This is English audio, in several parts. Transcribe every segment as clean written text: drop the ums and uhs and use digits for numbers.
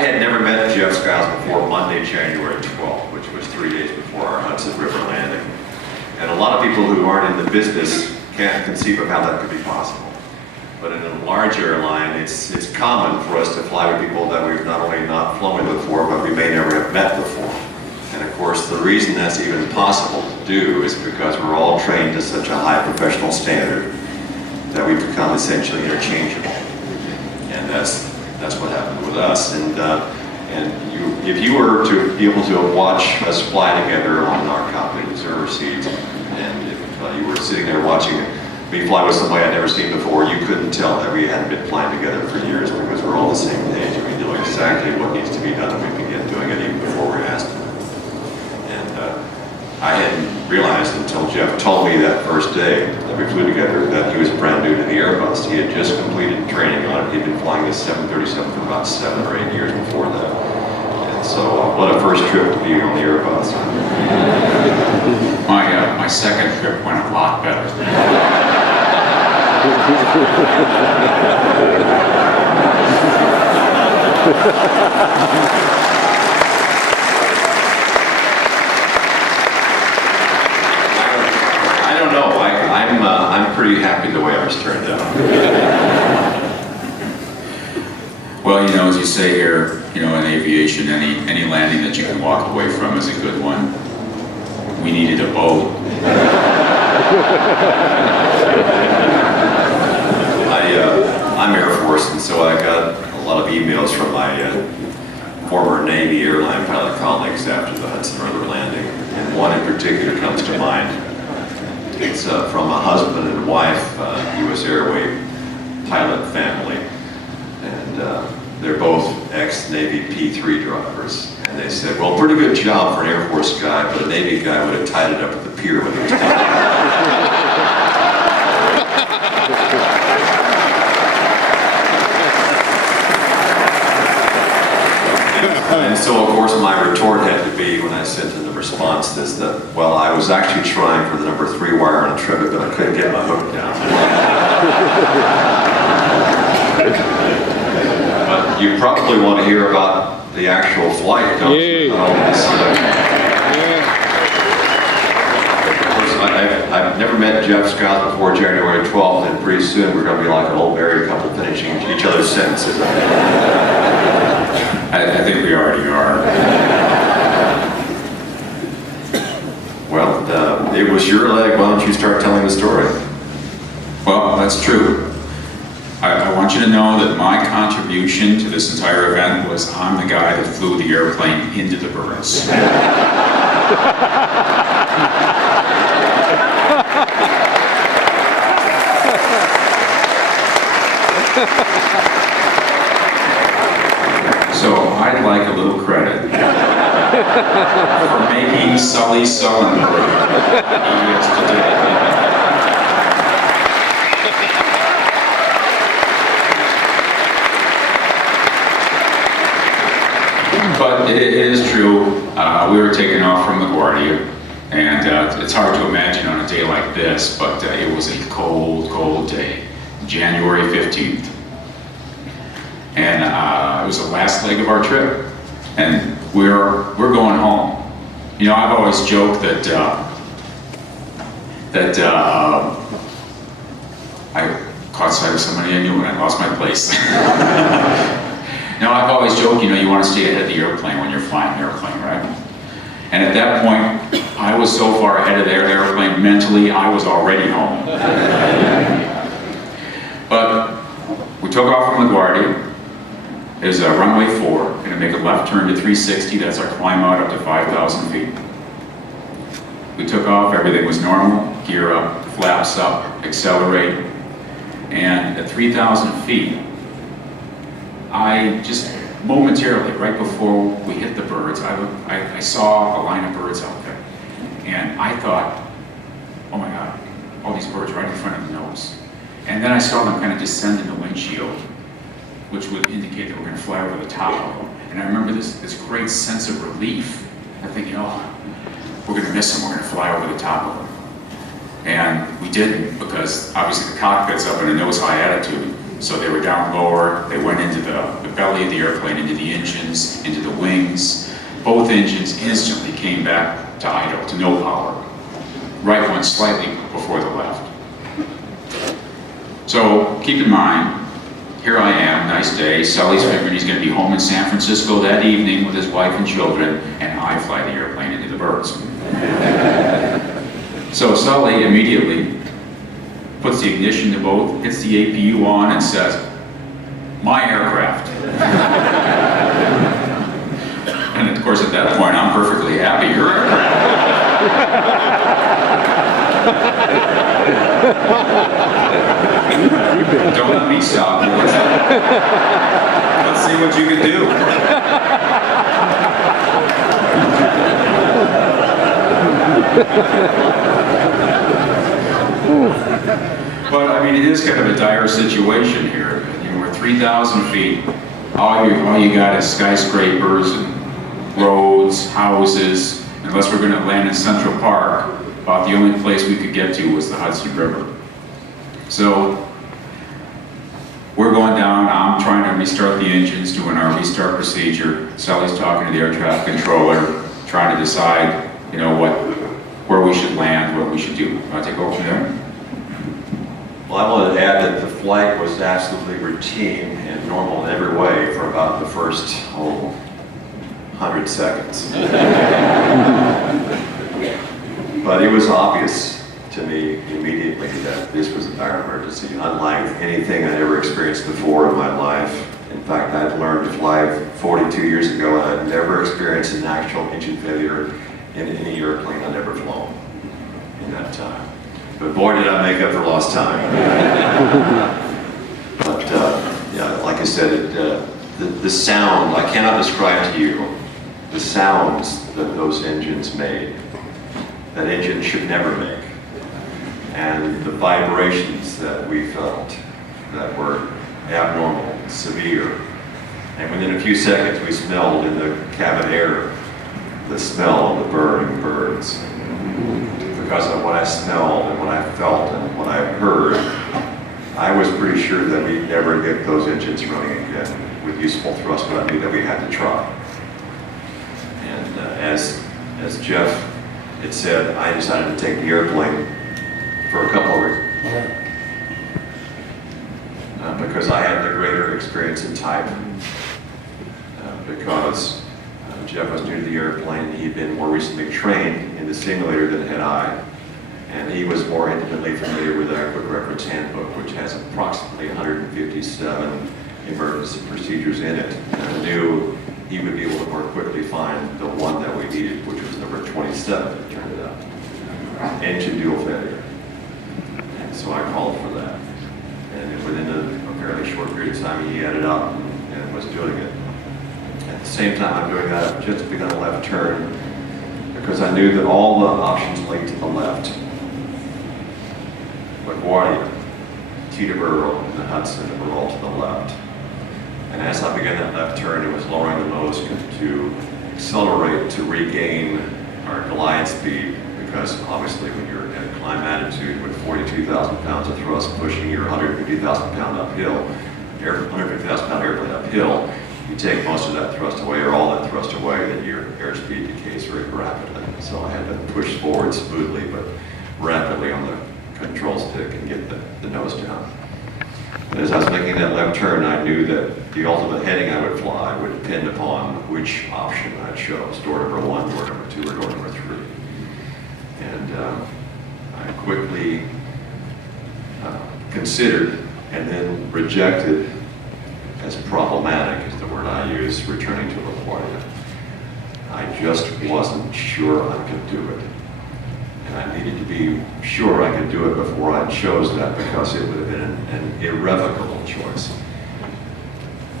had never met Jeff Skiles before Monday, January 12th, which was 3 days before our Hudson River landing. And a lot of people who aren't in the business can't conceive of how that could be possible. But in a large airline, it's common for us to fly with people that we've not only not flown with before, but we may never have met before. And of course, the reason that's even possible to do is because we're all trained to such a high professional standard that we become essentially interchangeable. And that's what happened with us. If you were to be able to watch us fly together on our cockpit observer seats, and if you were sitting there watching me fly with somebody I'd never seen before, you couldn't tell that we hadn't been flying together for years, because we're all on the same page and we know exactly what needs to be done, and we begin doing it even before we're asked to. And I hadn't realized until Jeff told me that first day that we flew together that he was brand new to the Airbus. He had just completed training on it. He'd been flying the 737 for about 7 or 8 years before that. And so what a first trip to be on the Airbus. My second trip went a lot better. I don't know. I'm pretty happy the way ours turned out. Well, you know, as you say here, you know, in aviation, any landing that you can walk away from is a good one. We needed a boat. I'm Air Force, and so I got a lot of emails from my former Navy airline pilot colleagues after the Hudson River landing, and one in particular comes to mind. It's from a husband and wife, U.S. Airways pilot family, and they're both ex-Navy P3 drivers. And they said, well, pretty good job for an Air Force guy, but a Navy guy would have tied it up at the pier when he was done. And so, of course, my retort had to be, when I sent in the response, is that, well, I was actually trying for the number 3 wire on a trivet, but I couldn't get my hook down. But you probably want to hear about the actual flight, don't you? I've never met Jeff Skiles before January 12th, and pretty soon we're going to be like an old married couple finishing each other's sentences. I think we already are. Well, it was your leg. Why don't you start telling the story? Well, that's true. I want you to know that my contribution to this entire event was I'm the guy that flew the airplane into the birds. So I'd like a little credit for making Sully Sullenberger who he is today. But it is true, we were taken off from LaGuardia, and it's hard to imagine on a day like this, but it was a cold, cold day, January 15th. And it was the last leg of our trip, and we're going home. You know, I've always joked that I caught sight of somebody I knew when I lost my place. Now, I've always joked, you know, you want to stay ahead of the airplane when you're flying an airplane, right? And at that point, I was so far ahead of the airplane mentally, I was already home. But we took off from LaGuardia. There's a runway 4, going to make a left turn to 360, that's our climb out up to 5,000 feet. We took off, everything was normal, gear up, flaps up, accelerate, and at 3,000 feet, I just momentarily, right before we hit the birds, I saw a line of birds out there. And I thought, oh my God, all these birds right in front of the nose. And then I saw them kind of descend in the windshield, which would indicate that we're going to fly over the top of them. And I remember this great sense of relief. I'm thinking, oh, we're going to miss them, we're going to fly over the top of them. And we didn't, because obviously the cockpit's up in a nose-high attitude. So they were down lower, they went into the belly of the airplane, into the engines, into the wings. Both engines instantly came back to idle, to no power. Right one slightly before the left. So keep in mind, here I am, nice day, Sully's figuring he's going to be home in San Francisco that evening with his wife and children, and I fly the airplane into the birds. So Sully immediately puts the ignition to both, hits the APU on, and says, "My aircraft." And of course, at that point, I'm perfectly happy. Your aircraft. Don't let me stop you. Let's see what you can do. But I mean, it is kind of a dire situation here. You know, we're 3,000 feet. All you got is skyscrapers and roads, houses. Unless we're going to land in Central Park, about the only place we could get to was the Hudson River. So we're going down. I'm trying to restart the engines, doing our restart procedure. Sully's talking to the air traffic controller, trying to decide, you know, where we should land, what we should do. Want to take over from there? Well, I wanted to add that the flight was absolutely routine and normal in every way for about the first 100 seconds. But it was obvious to me immediately that this was a dire emergency, unlike anything I'd ever experienced before in my life. In fact, I'd learned to fly 42 years ago, and I'd never experienced an actual engine failure in any airplane I'd ever flown in that time. But boy, did I make up for lost time. But yeah, like I said, the sound, I cannot describe to you the sounds that those engines made, that engine should never make. And the vibrations that we felt that were abnormal, severe. And within a few seconds, we smelled in the cabin air the smell of the burning birds. Because of what I smelled and what I felt and what I heard, I was pretty sure that we'd never get those engines running again with useful thrust, but I knew that we had to try. And as Jeff had said, I decided to take the airplane for a couple of reasons. Because I had the greater experience in type. Because Jeff was new to the airplane, he'd been more recently trained in the simulator than had I. And he was more intimately familiar with our quick reference handbook, which has approximately 157 emergency procedures in it. And I knew he would be able to more quickly find the one that we needed, which was number 27, it turned out. Engine dual failure. And so I called for that. And within a fairly short period of time, he had it up and was doing it. At the same time I'm doing that, I've just begun a left turn because I knew that all the options linked to the left. LaGuardia, Teterboro, and the Hudson were all to the left. And as I began that left turn, it was lowering the nose to accelerate to regain our glide speed, because obviously when you're at a climb attitude with 42,000 pounds of thrust pushing your 150,000 pound uphill, 150,000 pound airplane uphill, you take most of that thrust away or all that thrust away, then your airspeed decays very rapidly. So I had to push forward smoothly but rapidly on the control stick and get the nose down. And as I was making that left turn, I knew that the ultimate heading I would fly would depend upon which option I chose, door number 1, door number 2, or door number 3. And I quickly considered and then rejected as problematic as the word I use, returning to LaGuardia. I just wasn't sure I could do it. And I needed to be sure I could do it before I chose that, because it would have been an irrevocable choice.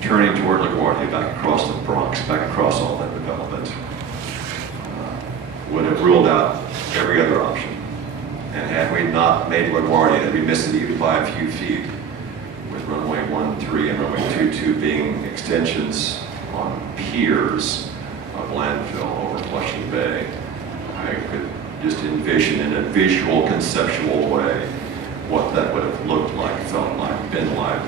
Turning toward LaGuardia, back across the Bronx, back across all that development, would have ruled out every other option. And had we not made LaGuardia, had we missed it even by a few feet, with runway 13 and runway 22 being extensions on piers of landfill over Flushing Bay, I could just envision in a visual, conceptual way what that would have looked like, felt like, been like,